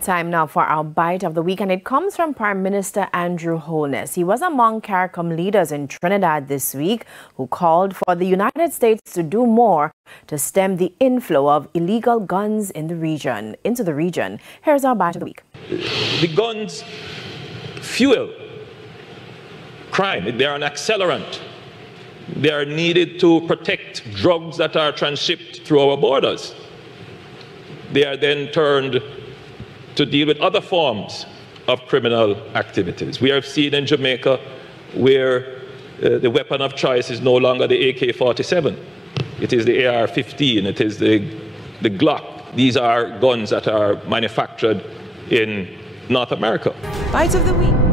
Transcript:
Time now for our Bite of the Week, and it comes from Prime Minister Andrew Holness. He was among CARICOM leaders in Trinidad this week who called for the United States to do more to stem the inflow of illegal guns into the region. Here's our Bite of the Week. The guns fuel crime. They are an accelerant. They are needed to protect drugs that are transshipped through our borders. They are then turned to deal with other forms of criminal activities. We have seen in Jamaica where the weapon of choice is no longer the AK-47. It is the AR-15, it is the Glock. These are guns that are manufactured in North America. Bite of the Week.